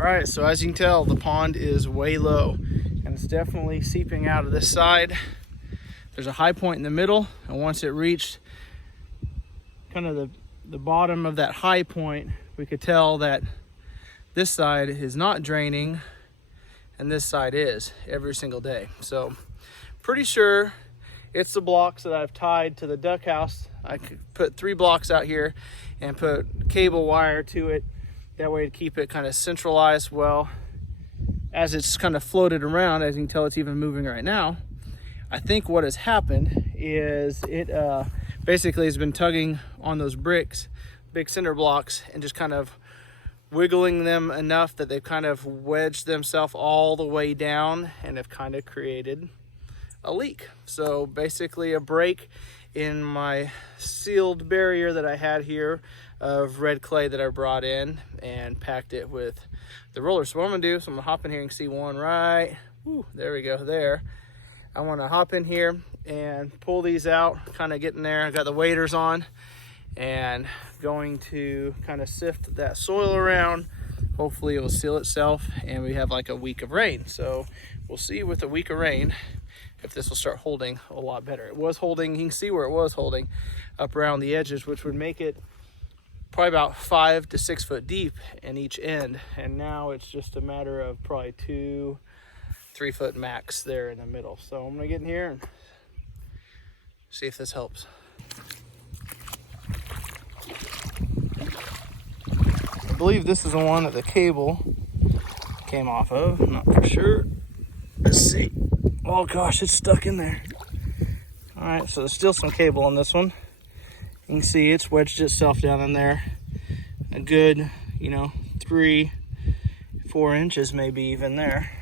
All right, so as you can tell, the pond is way low and it's definitely seeping out of this side. There's a high point in the middle, and once it reached kind of the bottom of that high point, we could tell that this side is not draining and this side is every single day. So pretty sure it's the blocks that I've tied to the duck house. I could put 3 blocks out here and put cable wire to it. That way to keep it kind of centralized. Well, as it's kind of floated around, as you can tell, it's even moving right now. I think what has happened is it basically has been tugging on those bricks, big cinder blocks, and just kind of wiggling them enough that they've kind of wedged themselves all the way down and have kind of created a leak. So basically a break in my sealed barrier that I had here of red clay that I brought in and packed it with the roller. So what I'm gonna do is I'm gonna hop in here and see one right, there we go, there. I wanna hop in here and pull these out, kind of get in there. I got the waders on and going to kind of sift that soil around. Hopefully it will seal itself and we have like a week of rain. So we'll see with a week of rain if this will start holding a lot better. It was holding, you can see where it was holding up around the edges, which would make it probably about 5 to 6 foot deep in each end. And now it's just a matter of probably 2-3 foot max there in the middle. So I'm gonna get in here and see if this helps. I believe this is the one that the cable came off of, I'm not for sure. Let's see. Oh gosh, it's stuck in there. All right, so there's still some cable on this one. You can see it's wedged itself down in there a good, 3-4 inches maybe even there.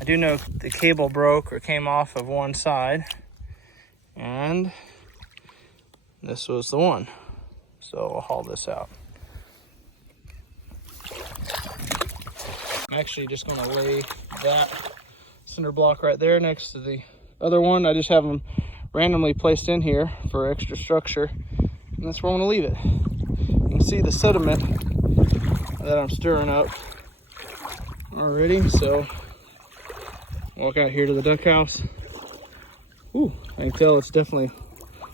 I do know the cable broke or came off of one side, and this was the one. So I'll haul this out. I'm actually just gonna lay that cinder block right there next to the other one. I just have them randomly placed in here for extra structure, and that's where I'm gonna leave it. You can see the sediment that I'm stirring up already. So walk out here to the duck house. Ooh, I can tell it's definitely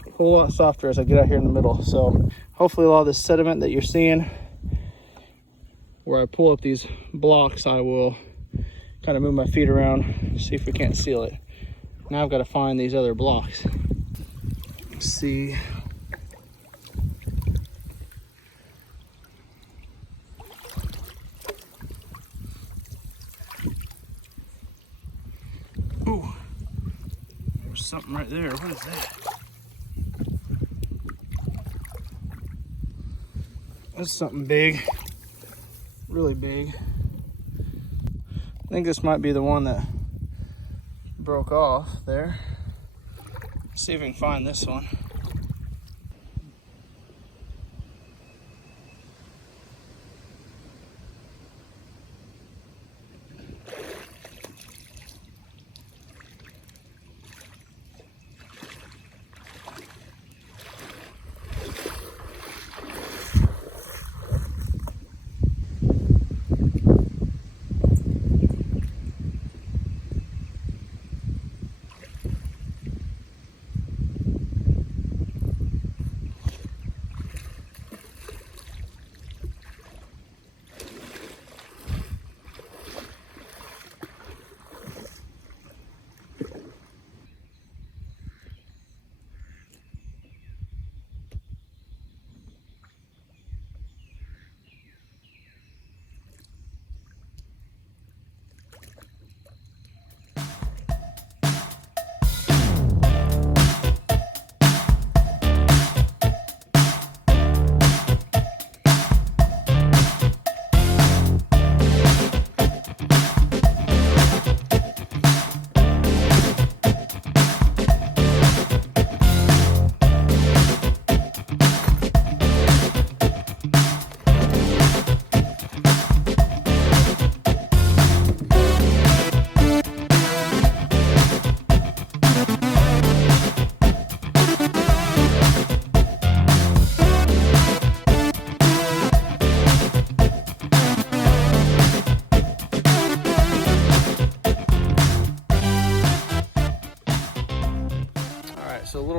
a whole lot softer as I get out here in the middle. So hopefully a lot of this sediment that you're seeing where I pull up these blocks, I will kind of move my feet around, see if we can't seal it. Now I've got to find these other blocks. Let's see. Ooh, there's something right there. What is that? That's something big, really big. I think this might be the one that broke off there. Let's see if we can find this one.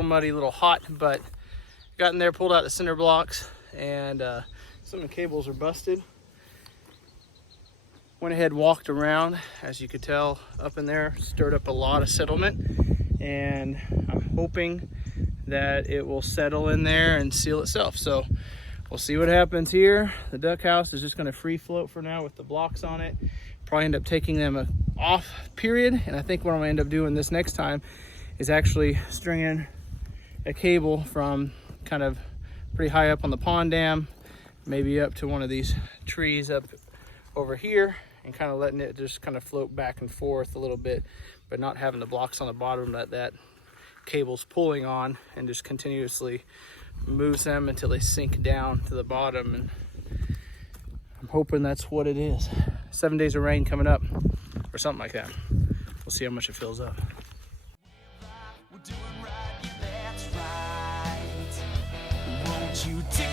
little muddy, a little hot, but got in there, pulled out the cinder blocks, and some of the cables are busted. Went ahead, walked around, as you could tell up in there, stirred up a lot of settlement, and I'm hoping that it will settle in there and seal itself. So we'll see what happens here. The duck house is just going to free float for now with the blocks on it. Probably end up taking them off period, and I think what I'm going to end up doing this next time is actually stringing a cable from kind of pretty high up on the pond dam, maybe up to one of these trees up over here, and kind of letting it just kind of float back and forth a little bit, but not having the blocks on the bottom that cable's pulling on, and just continuously moves them until they sink down to the bottom. And I'm hoping that's what it is. 7 days of rain coming up or something like that. We'll see how much it fills up. We're doing right, yeah, that's right. Won't you take